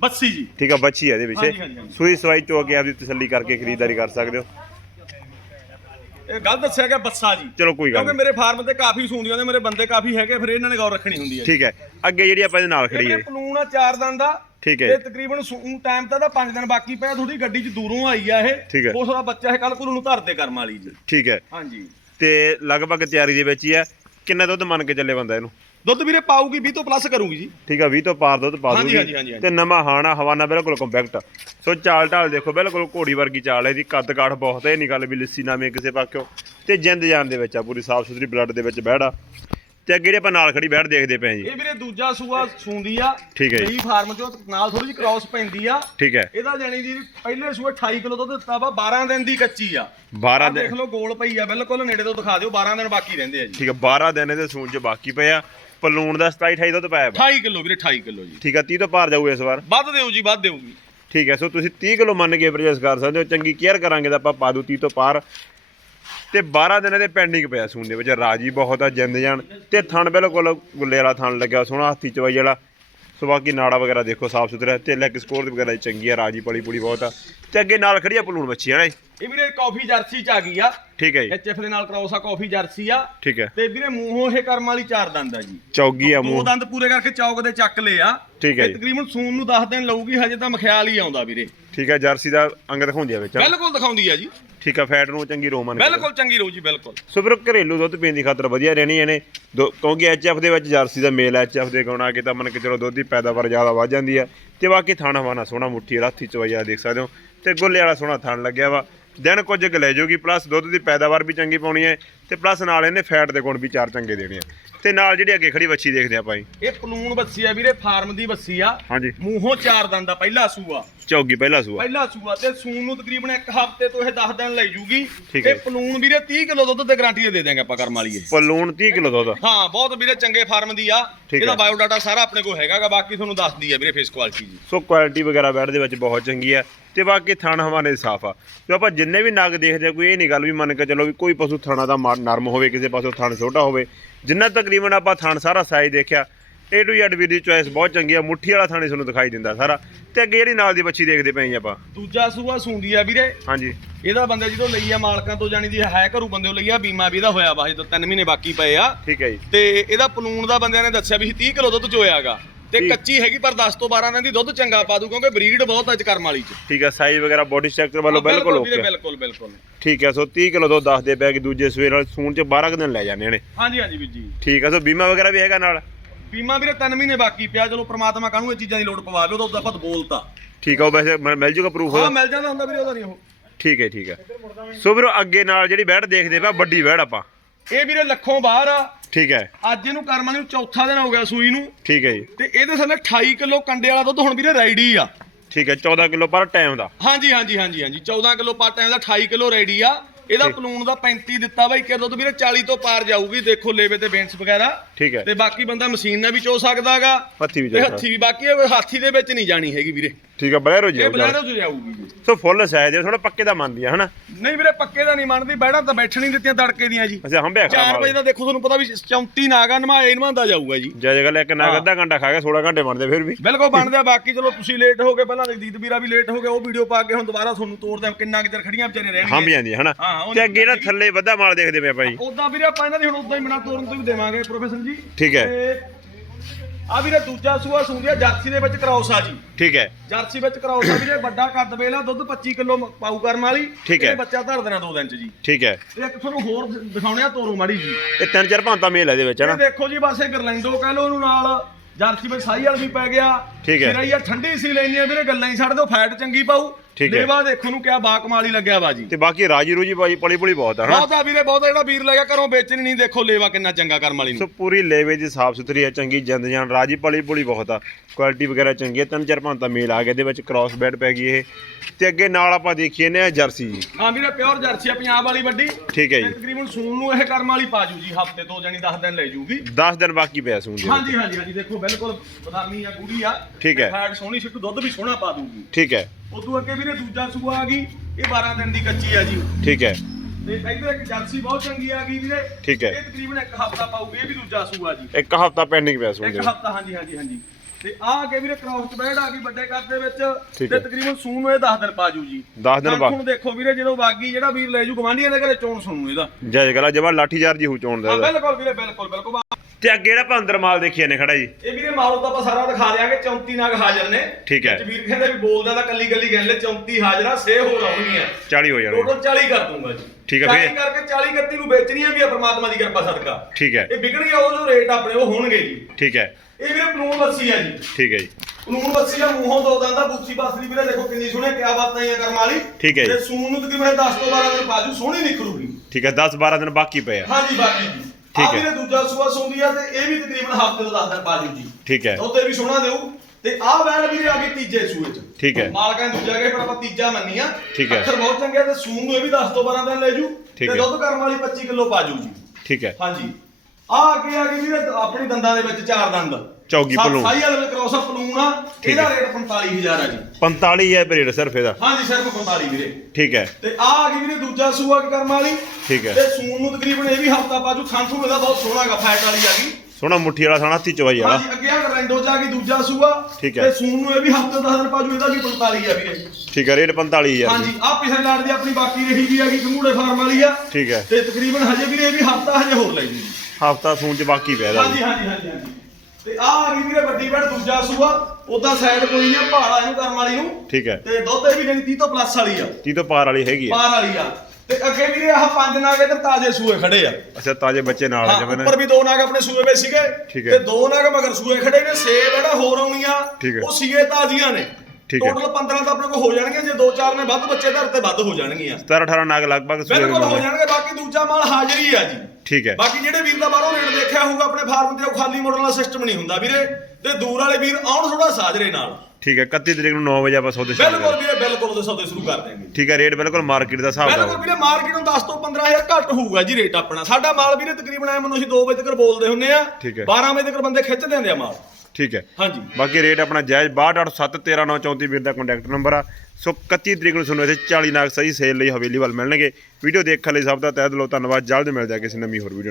ਬੱਸੀ ਜੀ। ਠੀਕ ਆ ਬੱਚੀ ਆ ਇਹਦੇ ਹਾਂਜੀ, ਪਿੱਛੇ ਹਾਂਜੀ। ਸੂਈ ਸਵਾਈ ਚੋ ਕੇ ਆਪਦੀ ਤਸੱਲੀ ਕਰਕੇ ਖਰੀਦਦਾਰੀ ਕਰ ਸਕਦੇ ਹੋ। ਇਹ ਗੱਲ ਦੱਸਿਆ ਗਿਆ ਬੱਸਾ ਜੀ। ਚਲੋ ਕੋਈ ਗੱਲ ਕਿਉਂਕਿ ਨਹੀਂ। ਮੇਰੇ ਫਾਰਮ ਤੇ ਕਾਫੀ ਸੂੰਦੀਆਂ ਨੇ ਮੇਰੇ ਬੰਦੇ ਕਾਫੀ ਹੈਗੇ ਫਿਰ ਇਹਨਾਂ ਨੇ ਗੌਰ ਰੱਖਣੀ ਹੁੰਦੀ ਹੈ ਠੀਕ ਹੈ। ਅੱਗੇ ਜਿਹੜੀ ਆਪਾਂ ਇਹਦੇ ਨਾਲ ਖੜੀ ਇਹ ਹੈ। ਪਲੂਣ ਆ ਚਾਰ ਦਿਨ ਦਾ। ਠੀਕ ਹੈ। ਇਹ ਤਕਰੀਬਨ ਟਾਈਮ ਤਾਂ ਦਾ 5 ਦਿਨ ਬਾਕੀ ਪਿਆ ਥੋੜੀ ਗੱਡੀ 'ਚ ਦੂਰੋਂ ਆਈ ਆ ਠੀਕ ਹੈ। ਇਹ ਉਸ ਦਾ ਬੱਚਾ ਹੈ ਕੱਲ ਕੋਲ ਨੂੰ ਧਰ ਤੇ ਕਰਮ ਵਾਲੀ ਜੀ। ਠੀਕ ਹੈ। ਹਾਂਜੀ। ਤੇ ਲਗਭਗ ਤਿਆਰੀ ਦੇ ਵਿੱਚ ਹੀ ਆ ਕਿੰਨਾ ਦੁੱਧ ਮੰਨ ਕੇ ਚੱਲੇ ਬੰਦਾ ਇਹਨੂੰ? ਦੁੱਧ ਵੀਰੇ ਪਾਊਗੀ 20 ਤੋਂ ਪਲੱਸ ਕਰੂਗੀ ਜੀ। ਠੀਕ ਆ 20 ਤੋਂ ਪਾਰ ਦੁੱਧ ਪਾ ਹਾਂਜੀ, ਦੂਗੀ। ਹਾਂਜੀ, ਹਾਂਜੀ, ਹਾਂਜੀ। ਤੇ ਨਵਾਂ ਹਾਣਾ ਹਵਾਨਾ ਬਿਲਕੁਲ ਕੰਪੈਕਟ। ਸੋ ਚਾਲ ਢਾਲ ਦੇਖੋ ਬਿਲਕੁਲ ਘੋੜੀ ਵਰਗੀ ਚਾਲ ਹੈ ਇਹਦੀ ਕੱਦ ਕਾਠ ਬਹੁਤ ਹੈ ਇਹ ਨਹੀਂ ਗੱਲ ਵੀ ਲਿੱਸੀ ਨਾਵੇਂ ਕਿਸੇ ਪਾਕਿਓ ਤੇ ਜਿੰਦ ਜਾਨ ਦੇ ਵਿੱਚ ਆ ਪੂਰੀ ਸਾਫ਼ ਸੁਥਰੀ ਬਲੱਡ ਦੇ ਵਿੱਚ ਬਹਿੜਾ ਤੇ ਅੱਗੇ ਜਿਹੜੇ ਆਪਾਂ ਨਾਲ ਖੜੀ ਬੈਠ ਦੇਖਦੇ ਪਏ ਜੀ। ਇਹ ਵੀਰੇ ਦੂਜਾ ਸੂਆ ਸੂੰਦੀ ਆ ਠੀਕ ਹੈ ਜੀ। ਫਾਰਮ 'ਚੋਂ ਨਾਲ ਥੋੜੀ ਜਿਹੀ ਕ੍ਰਾਸ ਪੈਂਦੀ ਆ। ਠੀਕ ਹੈ। ਇਹਦਾ ਜਾਨੀ ਜੀ ਪਹਿਲੇ ਸੂਏ 28 ਕਿਲੋ ਦੁੱਧ ਦਿੱਤਾ ਵਾ 12 ਦਿਨ ਦੀ ਕੱਚੀ ਆ। 12 ਆਹ ਦਿਨ। ਦੇਖ ਲਓ ਗੋਲ ਪਈ ਆ ਬਿਲਕੁਲ ਨੇੜੇ ਤੋਂ ਦਿਖਾ ਦਿਓ 12 ਦਿਨ ਬਾਕੀ ਰਹਿੰਦੇ ਆ ਜੀ। ਠੀਕ ਆ 12 ਦਿਨ ਇਹਦੇ ਸੂਣ ਚ ਬਾਕੀ ਪਏ ਆ। ਪਲੂਣ ਦਾ 27 28 ਦੁੱਧ ਪਾਇਆ ਵਾ। 28 ਕਿਲੋ ਵੀਰੇ 28 ਕਿਲੋ ਜੀ। ਠੀਕ ਆ 30 ਤੋਂ ਪਾਰ ਜਾਊ ਇਸ ਵਾਰ। ਵੱਧ ਦਿਓ ਜੀ ਵੱਧ ਦਿਓਗੀ ਠੀਕ ਹੈ ਸੋ ਤੁਸੀਂ 30 ਕਿਲੋ ਮੰਨ ਕੇ ਪਰਚੇਸ ਕਰ ਸਕਦੇ ਹੋ। ਚੰਗੀ ਕੇਅਰ ਕਰਾਂਗੇ ਤਾਂ ਆਪਾਂ ਪਾ ਦੂ 30 ਤੋਂ ਪਾਰ ਤੇ 12 ਦਿਨਾਂ ਦੇ ਪੈਂਡਿੰਗ ਪਿਆ ਸੂਣ ਦੇ ਵਿੱਚ। ਰਾਜੀ ਬਹੁਤ ਆ ਜਿੰਦ ਜਾਨ। ਤੇ ਥਣ ਬਿਲਕੁਲ ਗੁੱਲੇ ਵਾਲਾ ਥਣ ਲੱਗਿਆ। ਸੋਹਣਾ ਹਾਥੀ ਚਵਾਈ ਵਾਲਾ। ਸੋ ਬਾਕੀ ਨਾੜਾ ਵਗੈਰਾ ਦੇਖੋ ਸਾਫ਼ ਸੁਥਰਾ ਤੇ ਲੈਗ ਸਕੋਰ ਵਗੈਰਾ ਚੰਗੀ ਆ ਰਾਜੀ ਪਲੀ ਪੁਲੀ ਬਹੁਤ ਆ। ਤੇ ਅੱਗੇ ਨਾਲ ਖੜੀ ਆ ਪਲੂਣ ਬੱਚੀ ਹੈ ਨਾ? ਇਹ ਵੀਰੇ ਕਾਫੀ ਜਰਸੀ ਚ ਆ ਗਈ ਆ। ਠੀਕ ਹੈ ਜੀ। ਐਚਐਫ ਦੇ ਨਾਲ ਕ੍ਰਾਸ ਆ ਕਾਫੀ ਜਰਸੀ ਆ। ਠੀਕ ਹੈ। ਤੇ ਵੀਰੇ ਮੂੰਹੋਂ ਇਹ ਕਰਮ ਵਾਲੀ ਚਾਰ ਦੰਦ ਆ ਜੀ। ਚੌਗੀ ਆ ਦੋ ਮੂੰਹ। ਦੰਦ ਪੂਰੇ ਕਰਕੇ ਚੌਕ ਦੇ ਚੱਕ ਲਏ ਆ। ਠੀਕ ਹੈ ਇਹ ਜੀ। ਤਕਰੀਬਨ ਸੂਨ ਨੂੰ 10 ਦਿਨ ਲਊਗੀ ਹਜੇ ਤਾਂ ਮਖਿਆਲ ਹੀ ਆਉਂਦਾ ਵੀਰੇ। ਠੀਕ ਹੈ ਜਰਸੀ ਦਾ ਅੰਗ ਦਿਖਾਉਂਦੀ ਆ ਵਿੱਚ ਬਿਲਕੁਲ ਦਿਖਾਉਂਦੀ ਆ ਜੀ। ਠੀਕ ਆ ਫੈਟ ਨੂੰ ਚੰਗੀ ਰੋਮਨ ਬਿਲਕੁਲ ਚੰਗੀ ਰਹੂ ਜੀ ਬਿਲਕੁਲ। ਸੋ ਫਿਰ ਘਰੇਲੂ ਦੁੱਧ ਪੀਣ ਦੀ ਖਾਤਰ ਵਧੀਆ ਰਹਿਣੀ ਇਹਨੇ। ਦੋ- ਕਿਉਂਕਿ ਐਚਐਫ ਦੇ ਵਿੱਚ ਜਰਸੀ ਦਾ ਮੇਲ ਐਚਐਫ ਦੇ ਗਾਉਣਾ ਕਿ ਤਾਂ ਮੰਨ ਕੇ ਚਲੋ ਦੁੱਧ ਦੀ ਪੈਦਾਵਾਰ ਜ਼ਿਆਦਾ ਵੱਧ ਜਾਂਦੀ ਹੈ। ਤੇ ਬਾਕੀ ਥਾਣਾ ਵਾਣਾ ਸੋਹਣਾ ਮੁੱਠੀ ਰਾਥੀ ਚਵਈਆ ਦੇਖ ਸਕਦੇ ਹੋ। ਤੇ ਗੁੱਲੇ ਵਾਲਾ ਸੋਹਣਾ ਥਣ ਲੱਗਿਆ ਵਾ। ਦਿਨ ਕੁਝ ਕੁ ਲੈ ਜਾਊਗੀ ਪਲੱਸ ਦੁੱਧ ਦੀ ਪੈਦਾਵਾਰ ਵੀ ਚੰਗੀ ਪਾਉਣੀ ਹੈ। ਤੇ ਪਲੱਸ ਨਾਲ ਇਹਨੇ ਫੈਟ ਦੇ ਗੁਣ ਵੀ ਚਾਰ ਚੰਗੇ ਦੇਣੇ ਆ। ਤੇ ਨਾਲ ਜਿਹੜੀ ਅੱਗੇ ਖੜੀ ਵੱਛੀ ਦੇਖਦੇ ਆਪਾਂ ਜੀ ਇਹ ਪਲੂਣ ਬੱਸੀ ਆ ਵੀਰੇ ਫਾਰਮ ਦੀ ਬੱਸੀ ਆ। ਹਾਂਜੀ। ਮੂੰਹੋਂ ਚਾਰ ਦੰਦ ਦਾ ਪਹਿਲਾ ਸੂਆ। ਚੌਗੀ ਪਹਿਲਾ ਸੂਆ। ਪਹਿਲਾ ਸੂਆ ਤੇ ਸੂਨ ਨੂੰ ਤਕਰੀਬਨ ਇੱਕ ਹਫ਼ਤੇ ਤੋਂ ਇਹ 10 ਦਿਨ ਲੈ ਜੂਗੀ। ਠੀਕ ਹੈ। ਪਲੂਣ ਵੀਰੇ 30 ਕਿਲੋ ਦੁੱਧ ਤੇ ਗਾਰੰਟੀ ਦੇ ਦਾਂਗੇ ਆਪਾਂ ਕਰਮ ਵਾਲੀ ਇਹ ਪਲੂਣ 30 ਕਿਲੋ ਦੁੱਧ। ਹਾਂ ਬਹੁਤ ਵੀਰੇ ਚੰਗੇ ਫਾਰਮ ਦੀ ਆ। ਠੀਕ ਇਹਦਾ ਹੈ। ਬਾਇਓ ਡਾਟਾ ਸਾਰਾ ਆਪਣੇ ਕੋਲ ਹੈਗਾਗਾ ਬਾਕੀ ਤੁਹਾਨੂੰ ਦੱਸਦੀ ਆ ਵੀਰੇ ਫੇਸ ਕੁਆਲਿਟੀ ਜੀ। ਸੋ ਕੁਆਲਿਟੀ ਵਗੈਰਾ ਬੈਡ ਦੇ ਵਿੱਚ ਬਹੁਤ ਚੰਗੀ ਆ। ਤੇ ਬਾਕੀ ਥਣ ਹਵਾਨੇ ਸਾਫ਼ ਆ। ਜੋ ਆਪਾਂ ਜਿੰਨੇ ਵੀ ਨਗ ਦੇਖਦੇ ਆ ਕੋਈ ਇਹ ਨਹੀਂ ਗੱਲ ਵੀ ਮੰਨ ਕੇ ਚੱਲੋ ਵੀ ਕੋਈ ਪਸ਼ੂ ਥਣਾ ਦਾ ਮਾ- ਨਰਮ ਹੋਵੇ ਕਿਸੇ ਪਾਸੋਂ ਥਣ ਛੋਟਾ ਹੋਵੇ ਜਿੰਨਾ ਤਕਰੀਬਨ ਆਪਾਂ ਥਣ ਸਾਰਾ ਸਾਈਜ਼ ਦੇਖਿਆ A to Z ਵੀਰ ਦੀ ਚੋਇਸ ਬਹੁਤ ਚੰਗੀ ਆ ਮੁੱਠੀ ਵਾਲਾ ਥਾਣੇ ਤੁਹਾਨੂੰ ਦਿਖਾਈ ਦਿੰਦਾ ਸਾਰਾ। ਤੇ ਅੱਗੇ ਜਿਹੜੀ ਨਾਲ ਦੀ ਬੱਚੀ ਦੇਖਦੇ ਪਏ ਆਪਾਂ। ਦੂਜਾ ਸੂਆ ਸੁੰਦੀ ਆ ਵੀਰੇ। ਹਾਂਜੀ। ਇਹਦਾ ਬੰਦੇ ਜਦੋਂ ਲਈ ਆ ਮਾਲਕਾਂ ਤੋਂ ਜਾਣੀ ਦੀ ਹੈ ਘਰੂ ਬੰਦੇ ਲਈ ਆ ਬੀਮਾ ਵੀ ਇਹਦਾ ਹੋਇਆ ਵਾ ਤਾਂ 3 ਮਹੀਨੇ ਬਾਕੀ ਪਏ ਆ। ਠੀਕ ਹੈ ਜੀ। ਤੇ ਇਹਦਾ ਪਲੂਣ ਦਾ ਬੰਦਿਆਂ ਨੇ ਦੱਸਿਆ ਵੀ 30 ਕਿਲੋ ਦੁੱਧ ਚੋਇਆਗਾ। ਤੇ। ਕੱਚੀ ਹੈਗੀ ਪਰ 10 ਤੋਂ 12 ਦਿਨ ਦੀ ਦੁੱਧ ਚੰਗਾ ਪਾ ਦੂ ਕਿਉਂਕਿ ਬਰੀਡ ਬਹੁਤ ਅੱਜ ਕਰਮ ਵਾਲੀ ਚ। ਠੀਕ ਹੈ ਸਾਈਜ਼ ਵਗੈਰਾ ਬੋਡੀ ਸਟਰਕਚਰ ਵੱਲੋਂ ਬਿਲਕੁਲ ਓਕੇ ਬਿਲਕੁਲ ਬਿਲਕੁਲ। ਠੀਕ ਹੈ ਸੋ 30 ਕਿਲੋ ਦੁੱਧ ਦੱਸਦੇ ਪਿਆ ਕਿ ਦੂਜੇ ਸਵੇਰ ਨਾਲ ਸੂਣ ਚ 12 ਕੁ ਦਿਨ ਲੈ ਜਾਂਦੇ ਨੇ। ਹਾਂਜੀ ਹਾਂਜੀ ਵੀਰ ਜੀ। ਠੀਕ ਹੈ ਸੋ ਬੀਮਾ ਵਗੈਰਾ ਵੀ ਹੈਗਾ ਨਾਲ? ਬੀਮਾ ਵੀਰੇ 3 ਮਹੀਨੇ ਬਾਕੀ ਪਿਆ ਚਲੋ ਪ੍ਰਮਾਤਮਾ ਕਾਹਨੂੰ ਇਹ ਚੀਜ਼ਾਂ ਦੀ ਲੋੜ ਪਵਾ ਲਿਓ ਤਾਂ ਉਹਦਾ ਆਪਾਂ ਬੋਲਤਾ ਠੀਕ ਆ ਉਹ ਵੈਸੇ ਮਿਲ ਜੂਗਾ ਪ੍ਰੂਫ ਹਾਂ ਮਿਲ ਜਾਂਦਾ ਹੁੰਦਾ ਵੀਰੇ ਉਹਦਾ ਨਹੀਂ ਉਹ। ਠੀਕ ਹੈ ਠੀਕ ਹੈ ਸੋ ਵੀਰੋ ਅੱਗੇ ਨਾਲ ਜਿਹੜੀ ਬੈੜ ਦੇਖਦੇ ਪਿਆ ਵੱਡੀ ਬੈੜ ਆਪਾਂ। ਇਹ ਵੀਰੇ ਲੱਖੋਂ ਬਾਹਰ ਆ। ਠੀਕ ਹੈ। ਅੱਜ ਇਹਨੂੰ ਕਰਮ ਨੂੰ ਚੌਥਾ ਦਿਨ ਹੋ ਗਿਆ ਸੂਈ ਨੂੰ। ਠੀਕ ਹੈ ਜੀ। ਤੇ ਇਹਦੇ ਥੱਲੇ 28 ਕਿਲੋ ਕੰਡੇ ਵਾਲਾ ਦੁੱਧ ਹੁਣ ਵੀਰੇ ਰੈਡੀ ਆ। ਠੀਕ ਹੈ 14 ਕਿਲੋ ਪਰ ਟਾਈਮ ਦਾ। ਹਾਂਜੀ ਹਾਂਜੀ ਹਾਂਜੀ ਹਾਂਜੀ। 14 ਕਿਲੋ ਪਰ ਟਾਈਮ ਦਾ 28 ਕਿਲੋ ਰੈਡੀ ਆ। ਇਹਦਾ। ਪਲੂਣ ਦਾ 35 ਦਿੱਤਾ ਬਾਈ ਕਿ ਦੁੱਧ ਵੀਰੇ 40 ਤੋਂ ਪਾਰ ਜਾਊਗੀ। ਦੇਖੋ ਲੇਵੇ ਤੇ ਬੈਂਸ ਵਗੈਰਾ। ਠੀਕ ਹੈ। ਤੇ ਬਾਕੀ ਬੰਦਾ ਮਸ਼ੀਨ ਨਾਲ ਵੀ ਚੋ ਸਕਦਾਗਾ। ਹੱਥੀ ਵੀ ਤੇ ਹੱਥੀ ਵੀ ਬਾਕੀ ਹਾਥੀ ਦੇ ਵਿੱਚ ਨਹੀਂ ਜਾਣੀ ਹੈਗੀ ਵੀਰੇ। ਠੀਕ ਹੈ ਬਲੈਰੋ ਜੀ ਇਹ ਬਲੈਰੋ ਜੀ। ਸੋ ਫੁੱਲ ਸਾਈਜ਼ ਥੋੜਾ ਪੱਕੇ ਦਾ ਮੰਨਦੀ ਆ ਹਨਾ? ਨਹੀਂ ਵੀਰੇ ਪੱਕੇ ਦਾ ਨਹੀਂ ਮੰਨਦੀ ਬੈਠਾ ਤਾਂ ਬੈਠਣ ਨਹੀਂ ਦਿੱਤੀਆਂ ਤੜਕੇ ਦੀਆਂ ਜੀ। ਅੱਛਾ ਹੰਬਿਆ 4 ਵਜੇ ਦਾ ਦੇਖੋ ਤੁਹਾਨੂੰ ਪਤਾ ਵੀ 34 ਨਾਗਾ ਨਮਾਏ ਨਮਾਂਦਾ ਜਾਊਗਾ ਜੀ। ਜੈ ਜਗ੍ਹਾ ਲੈ ਕੇ ਨਾ ਹਾਂ। ਅੱਧਾ ਘੰਟਾ ਖਾ ਕੇ 16 ਘੰਟੇ ਬਣਦੇ ਫਿਰ ਵੀ। ਬਿਲਕੁਲ ਬਣਦੇ ਆ ਬਾਕੀ ਚਲੋ ਤੁਸੀਂ ਲੇਟ ਹੋ ਗਏ ਪਹਿਲਾਂ ਜਗਦੀਤ ਵੀਰਾ ਵੀ ਲੇਟ ਹੋ ਗਿਆ ਉਹ ਵੀਡੀਓ ਪਾ ਕੇ ਹੁਣ ਦੁਬਾਰਾ ਤੁਹਾਨੂੰ ਤੋੜਦੇ ਆ ਕਿੰਨਾ ਕਿਦਰ ਖੜੀਆਂ ਵਿਚਾਰੇ ਰਹਿਣਗੀਆਂ। ਹੰਬ ਜਾਂਦੀ ਹੈ ਹਨਾ? ਹਾਂ, ਹਾਂ, ਤੇ ਅੱਗੇ ਨਾ ਥੱਲੇ ਵੱਧਾ ਮਾਲ ਦੇਖਦੇ ਆਪਾਂ ਜੀ ਉਦਾਂ ਵੀਰੇ ਆਪਾਂ ਇਹਨਾਂ ਦੀ ਹੁਣ ਉਦਾਂ ਹੀ ਬਿਨਾ ਤੋੜਨ ਤੋਂ ਵੀ ਦੇਵਾਂਗੇ ਪ੍ਰੋਫੈਸਰ ਜੀ। ਠੀਕ ਹੈ। ਆ ਵੀਰੇ ਦੂਜਾ ਸੂਆ ਸੂੰਦੀਆ ਜਰਸੀ ਦੇ ਵਿੱਚ ਕਰਾਉਸ ਆ ਜੀ। ਠੀਕ ਹੈ। ਜਰਸੀ ਵਿੱਚ ਕਰਾਉਸ ਆ ਵੀਰੇ ਵੱਡਾ ਕੱਦ ਵੇਲਾ ਦੁੱਧ 25 ਕਿਲੋ ਪਾਊ ਕਰਮ ਵਾਲੀ ਠੀਕ ਹੈ। ਇਹ ਬੱਚਾ ਧਰ ਦੇਣਾ 2 ਦਿਨ ਚ ਜੀ। ਠੀਕ ਹੈ। ਤੇ ਇੱਕ ਤੁਹਾਨੂੰ ਹੋਰ ਦਿਖਾਉਣੇ ਆ ਤੋਰੋ ਮਾੜੀ ਜੀ। ਇਹ ਤਿੰਨ ਚਾਰ ਭਾਂਤਾ ਮੇਲ ਹੈ ਇਹਦੇ ਵਿੱਚ ਇਹ ਹਨਾ ਦੇਖੋ ਜੀ ਬਸ ਇਹ ਗਰਲੈਂਡੋ ਕਹਿ ਲਓ ਉਹਨੂੰ ਨਾਲ। ਜਰਸੀ ਵਿੱਚ ਸਾਈ ਵਾਲ ਵੀ ਪੈ ਗਿਆ। ਠੀਕ ਹੈ। ਸਿਰਾਈਆ ਠੰਡੀ ਸੀ ਲੈਣੀ ਆ ਵੀਰੇ ਗੱਲਾਂ ਹੀ ਛੱਡ ਦਿਓ ਫੈਟ ਚੰਗੀ ਪਾਊ। ਠੀਕ ਹੈ। ਲੇਵਾ ਦੇਖੋ ਨੂੰ ਕਿਆ ਬਾਕਮਾਲੀ ਲੱਗਿਆ ਬਾਜੀ। ਤੇ ਬਾਕੀ ਰਾਜੀ ਰੂਜੀ ਭਾਜੀ ਪਲੀ ਪੁਲੀ ਬਹੁਤ ਆ ਹਨਾ? ਬਹੁਤ ਆ ਵੀਰੇ ਬਹੁਤ ਜਿਹੜਾ ਵੀਰ ਲੈ ਗਿਆ ਘਰੋਂ ਵੇਚਣੀ ਨਹੀਂ ਦੇਖੋ ਲੇਵਾ ਕਿੰਨਾ ਚੰਗਾ ਕਰਮ ਵਾਲੀ ਸੋ ਨੂੰ ਪੂਰੀ ਲੇਵੇ ਦੀ ਸਾਫ਼ ਸੁਥਰੀ ਹੈ ਚੰਗੀ ਜਿੰਦ ਜਾਨ ਰਾਜੀ ਪਲੀ ਪੁਲੀ ਬਹੁਤ ਆ। ਕੁਆਲਿਟੀ ਵਗੈਰਾ ਚੰਗੀ ਹੈ ਤਿੰਨ ਚਾਰ ਭਾਂਤਾ ਮੇਲ ਆ ਗਿਆ ਇਹਦੇ ਵਿੱਚ ਕ੍ਰਾਸ ਬੈਡ ਪੈ ਗਈ ਇਹ। ਤੇ ਅੱਗੇ ਨਾਲ ਆਪਾਂ ਦੇਖੀਏ ਨੇ ਜਰਸੀ ਜੀ। ਹਾਂ ਵੀਰੇ ਪਿਓਰ ਜਰਸੀ ਆ ਪੰਜਾਬ ਵਾਲੀ ਵੱਡੀ। ਠੀਕ ਹੈ ਤੇ ਜੀ ਤਕਰੀਬਨ ਸੂਣ ਨੂੰ ਇਹ ਕਰਮ ਵਾਲੀ ਪਾ ਜੂ ਜੀ ਹਫ਼ਤੇ ਤੋਂ ਜਾਨੀ 10 ਦਿਨ ਲੈ ਜੂਗੀ। 10 ਦਿਨ ਬਾਕੀ ਪਿਆ ਸੂਣ ਦੇ ਹਾਂਜੀ ਹਾਂਜੀ ਹਾਂਜੀ ਦੇਖੋ ਬਿਲਕੁਲ ਬਦਾਮੀ ਆ ਗੂੜੀ ਆ। ਠੀਕ ਹੈ। ਫੈਟ ਸੋਹਣੀ ਸਿੱਟੂ ਦੁੱਧ ਵੀ ਸੋਹਣਾ ਪਾ ਦੂਗੀ। ਠੀਕ ਹੈ। ਉਦੋਂ ਅੱਗੇ ਵੀਰੇ ਦੂਜਾ ਸੂਆ ਆ ਗਈ ਇਹ 12 ਦਿਨ ਦੀ ਕੱਚੀ ਆ ਜੀ। ਠੀਕ ਹੈ। ਤੇ ਇੱਧਰ ਇੱਕ ਜਰਸੀ ਬਹੁਤ ਚੰਗੀ ਆ ਗਈ ਵੀਰੇ। ਠੀਕ ਹੈ। ਇਹ ਤਕਰੀਬਨ ਇੱਕ ਹਫਤਾ ਪਾਊਗੀ ਇਹ ਵੀ ਦੂਜਾ ਸੂਆ ਜੀ। ਇੱਕ ਹਫਤਾ ਪੈਂਡਿੰਗ ਪਿਆ ਸੂਣ ਇੱਕ ਹਫਤਾ ਹਾਂਜੀ ਹਾਂਜੀ ਹਾਂਜੀ। ਤੇ ਆ ਅੱਗੇ ਵੀਰੇ ਕ੍ਰਾਸ ਬੈਡ ਆ ਗਈ ਵੱਡੇ ਕੱਦ ਦੇ ਵਿੱਚ ਤੇ। ਤਕਰੀਬਨ ਸੂਣ ਨੂੰ ਇਹ 10 ਦਿਨ ਪਾਜੂ ਜੀ 10 ਦਿਨ ਬਾਅਦ। ਹੁਣ ਦੇਖੋ ਵੀਰੇ ਜਦੋਂ ਬਾਗੀ ਜਿਹੜਾ ਵੀਰ ਲੈ ਜੂ ਗਵਾਂਢੀਆਂ ਦੇ ਘਰੇ ਚੋਣ ਸੁਣੂ ਇਹਦਾ। ਜੈ ਜਗਲਾ ਜਮਾ ਲਾਠੀ ਚਾਰ ਜੀ ਹੂ ਚੋਣ ਦਾ। ਬਿਲਕੁਲ ਵੀਰੇ ਬਿਲਕੁਲ ਬਿਲਕੁਲ। ਤੇ ਅੱਗੇ ਜਿਹੜਾ ਆਪਾਂ ਅੰਦਰ ਮਾਲ ਦੇਖੀਏ ਨੇ ਖੜਾ ਜੀ? ਇਹ ਵੀਰੇ ਮਾਲੋ ਤਾਂ ਆਪਾਂ ਸਾਰਾ ਦਿਖਾ ਦਿਆਂਗੇ 34 ਨਾਗ ਹਾਜ਼ਰ ਨੇ। ਠੀਕ ਹੈ। ਵਿੱਚ ਵੀਰ ਕਹਿੰਦੇ ਵੀ ਬੋਲਦਾ ਤਾਂ ਕੱਲੀ ਕੱਲੀ ਗੱਲ 34 ਹਾਜ਼ਰਾ ਸੇ ਹੋ ਲਾਉਣਗੀਆਂ 40 ਹੋ। ਜਾਣਗੇ। ਟੋਟਲ 40 ਕਰ ਦੂੰਗਾ ਜੀ। ਠੀਕ ਹੈ 40 ਫਿਰ? ਕਰਕੇ 40 31 ਨੂੰ ਵੇਚਣੀਆਂ ਵੀ ਆ ਪ੍ਰਮਾਤਮਾ ਦੀ ਕਿਰਪਾ ਸਦਕਾ। ਠੀਕ ਹੈ। ਇਹ ਵਿਕਣ ਗਿਆ ਉਹ ਜੋ ਰੇਟ ਆਪਣੇ ਉਹ ਹੋਣਗੇ ਜੀ। ਠੀਕ ਹੈ। ਇਹ ਵੀਰੇ ਪਲੂਣ ਬੱਸੀ ਆ ਜੀ। ਠੀਕ ਹੈ ਜੀ। ਪਲੂਣ ਬੱਸੀ ਆ ਮੂੰਹੋਂ ਦੋ ਦੰਦਾ ਬੂਸੀ ਬਾਸਰੀ ਵੀਰੇ ਦੇਖੋ ਕਿੰਨੀ ਸੋਹਣੀ ਕਿਆ ਬਾਤਾਂ ਆ ਕਰਮ ਵਾਲੀ। ਠੀਕ ਹੈ ਜੀ। ਤੇ ਸੂਨ ਨੂੰ ਤਕਰੀਬਨ 10 ਤੋਂ 12 ਦਿਨ ਬਾਜੂ ਸੋਹਣੀ ਨਿਕਲੂਗੀ ਠੀਕ ਹੈ 10 12 ਦਿਨ ਬਾਕੀ ਪਏ ਆ। ਹਾਂਜੀ ਬਾਕੀ ਜੀ। ਠੀਕ ਹੈ। ਦੂਜਾ ਸੂਆ ਸੌਂਦੀ ਆ ਤੇ ਇਹ ਵੀ ਤਕਰੀਬਨ ਹਫ਼ਤੇ ਤੋਂ 10 ਦਿਨ ਬਾਜੂ ਜੀ ਠੀਕ ਹੈ। ਉੱਤੇ ਵੀ ਸੋਹਣਾ ਦੇਊ। ਤੇ ਆਹ ਵੈਣ ਵੀਰੇ ਆ ਗਈ ਤੀਜੇ ਸੂਏ ਚ। ਠੀਕ ਹੈ। ਮਾਲਕਾਂ ਨੇ ਦੂਜਾ ਗਏ ਪਰ ਆਪਾਂ ਤੀਜਾ ਮੰਨੀ ਆ। ਠੀਕ ਹੈ। ਅੱਖਰ ਬਹੁਤ ਚੰਗੇ ਤੇ ਸੂਨ ਨੂੰ ਇਹ ਵੀ 10 ਤੋਂ 12 ਦਿਨ ਲੈ ਜੂ। ਤੇ। ਦੁੱਧ ਕਰਨ ਵਾਲੀ 25 ਕਿਲੋ ਪਾਜੂ ਜੀ ਠੀਕ ਹੈ। ਹਾਂਜੀ। ਆ ਅੱਗੇ ਆ ਗਈ ਵੀਰੇ ਆਪਣੀ ਦੰਦਾਂ ਦੇ ਵਿੱਚ ਚਾਰ ਦੰਦ। ਚੌਗੀ ਪਲੂਣ। ਸਾਈ ਵਾਲੇ ਕਰੋਸ ਪਲੂਣ ਆ। ਇਹਦਾ। ਰੇਟ 45000 ਆ ਜੀ। 45 ਹੈ ਪੀਰੀਅਡ ਸਿਰਫ ਇਹਦਾ। ਹਾਂਜੀ ਸਿਰਫ 45 ਵੀਰੇ। ਠੀਕ ਹੈ। ਤੇ ਆ ਆ ਗਈ ਵੀਰੇ ਦੂਜਾ ਸੂਆ ਕਰਮ ਵਾਲੀ। ਠੀਕ ਹੈ। ਤੇ ਸੂਨ ਨੂੰ ਤਕਰੀਬਨ ਇਹ ਵੀ ਹਫਤਾ ਪਾਜੂ ਖਾਂਸੂ ਇਹਦਾ ਬਹੁਤ ਸੋਹਣਾ ਗਾ ਫੈਟ ਵਾਲੀ ਆ ਗਈ। ਸੋਹਣਾ ਮੁੱਠੀ ਵਾਲਾ ਸਾਣਾ ਹੱਥੀ ਚਵਾਈ ਵਾਲਾ। ਹਾਂਜੀ ਅੱਗੇ ਆ ਰੈਂਡੋ ਆ ਗਈ ਦੂਜਾ ਸੂਆ। ਠੀਕ ਹੈ। ਤੇ ਸੂਨ ਨੂੰ ਇਹ ਵੀ ਹਫ਼ਤੇ ਦਾ ਦਿਨ ਪਾਜੂ ਇਹਦਾ ਵੀ 45 ਆ ਵੀਰੇ। ਠੀਕ ਹੈ ਰੇਟ 45000 ਹਾਂਜੀ ਆ ਪਿਛਲੇ ਲਾੜ ਦੀ ਆਪਣੀ ਬਾਕੀ ਰਹੀ ਵੀ ਆ ਗਈ ਖੰਗੂੜੇ ਫਾਰਮ ਵਾਲੀ ਆ। ਠੀਕ ਹੈ। ਤੇ ਤਕਰੀਬਨ ਹਜੇ ਵੀਰੇ ਇਹ ਵੀ ਹਫਤਾ ਹਜੇ ਹੋਰ ਲੈ ਜੀ। ਹਫਤਾ ਸੂਣ ਚ ਬਾਕੀ ਪਿਆ ਇਹਦਾ ਹਾਂਜੀ ਹਾਂਜੀ ਹਾਂਜੀ। ਤੇ ਆ ਆ ਗਈ ਵੀਰੇ ਵੱਡੀ ਬੈੜ ਦੂਜਾ ਸੂਆ ਉਦਾਂ ਸਾਈਡ ਕੋਈ ਨਹੀਂ ਆ ਭਾਲਾ ਇਹਨੂੰ ਕਰਮ ਵਾਲੀ ਨੂੰ। ਠੀਕ ਹੈ। ਤੇ ਦੁੱਧ ਇਹ ਵੀ ਜਾਨੀ 30 ਤੋਂ ਪਲੱਸ ਵਾਲੀ ਆ। 30 ਤੋਂ ਪਾਰ ਵਾਲੀ ਹੈਗੀ ਆ। ਪਾਰ ਵਾਲੀ ਆ। ਤੇ ਅੱਗੇ ਵੀਰੇ ਆਹ ਪੰਜ ਨਾਗ ਇੱਧਰ ਤਾਜ਼ੇ ਸੂਏ ਖੜੇ ਆ। ਅੱਛਾ ਤਾਜੇ ਬੱਚੇ ਨਾਲ ਆ ਹਾਂ ਜਿਵੇਂ ਉੱਪਰ ਵੀ ਦੋ ਨਾਗ ਆਪਣੇ ਸੂਏ ਵਿੱਚ ਸੀਗੇ। ਠੀਕ ਹੈ। ਤੇ ਦੋ ਨਾਗ ਮਗਰ ਸੂਏ ਖੜੇ ਨੇ ਛੇ ਜਿਹੜਾ ਹੋਰ ਆਉਣੀਆਂ। ਠੀਕ ਹੈ। ਉਹ ਸੀਏ ਤਾਜ਼ੀਆਂ ਨੇ। ਠੀਕ ਹੈ। ਟੋਟਲ 15 ਤਾਂ ਆਪਣੇ ਕੋਲ ਹੋ ਜਾਣਗੀਆਂ ਜੇ ਦੋ ਚਾਰ ਨੇ ਵੱਧ ਬੱਚੇ ਧਰ ਤੇ ਵੱਧ ਹੋ ਜਾਣਗੀਆਂ। 17 18 ਨਾਗ ਲਗਭਗ ਸੂਏ ਬਿਲਕੁਲ ਹੋ। ਜਾਣਗੇ ਬਾਕੀ ਦੂਜਾ ਮਾਲ ਹਾਜ਼ਰ ਆ ਜੀ। ਠੀਕ ਹੈ। ਬਾਕੀ ਜਿਹੜੇ ਵੀਰ ਦਾ ਬਾਹਰੋਂ ਰੇਟ ਦੇਖਿਆ ਹੋਊਗਾ ਆਪਣੇ ਫਾਰਮ ਤੇ ਉਹ ਖਾਲੀ ਮੋੜਨ ਵਾਲਾ ਸਿਸਟਮ ਨਹੀਂ ਹੁੰਦਾ ਵੀਰੇ। ਤੇ ਦੂਰ ਵਾਲੇ ਵੀਰ ਆਉਣ ਥੋੜਾ ਸਾਜਰੇ ਨਾਲ। ਠੀਕ ਹੈ 31 ਤਰੀਕ ਨੂੰ 9 ਵਜੇ ਆਪਾਂ ਸੌਦੇ ਸ਼ੁਰੂ ਬਿਲਕੁਲ। ਵੀਰੇ ਬਿਲਕੁਲ ਉਹਦੇ ਸੌਦੇ ਸ਼ੁਰੂ ਕਰ ਦਿਆਂਗੇ। ਠੀਕ ਹੈ ਰੇਟ ਬਿਲਕੁਲ ਮਾਰਕੀਟ ਦਾ ਹਿਸਾਬ ਦਾ ਬਿਲਕੁਲ ਵੀਰੇ ਮਾਰਕੀਟ ਨੂੰ 10 ਤੋਂ 15000 ਘੱਟ ਹੋਊਗਾ ਜੀ ਰੇਟ ਆਪਣਾ। ਸਾਡਾ ਮਾਲ ਵੀਰੇ ਤਕਰੀਬਨ ਐ ਮੈਨੂੰ ਅਸੀਂ 2 ਵਜੇ ਤੱਕ ਬੋਲਦੇ ਹੁੰਨੇ ਆ। ਠੀਕ ਹੈ। 12 ਵਜੇ ਤੱਕ ਬੰਦੇ ਖਿੱਚ ਦਿੰਦੇ ਆ ਮਾਲ। ਠੀਕ ਹੈ। ਹਾਂਜੀ। ਬਾਕੀ ਰੇਟ ਆਪਣਾ ਜਾਇਜ਼ 6287139934 ਵੀਰ ਦਾ ਕੰਟੈਕਟ ਨੰਬਰ ਆ। ਸੋ 31 ਤਰੀਕ ਨੂੰ ਤੁਹਾਨੂੰ ਇੱਥੇ 40 ਨਾਗ ਸਹੀ ਸੇਲ ਲਈ ਅਵੇਲੇਬਲ ਮਿਲਣਗੇ। ਵੀਡੀਓ ਦੇਖਣ ਲਈ ਸਭ ਦਾ ਤਹਿ ਦਿਲੋਂ ਧੰਨਵਾਦ। ਜਲਦ ਮਿਲਦੇ ਆ ਕਿਸੇ ਨਵੀਂ ਹੋਰ ਵੀਡੀਓ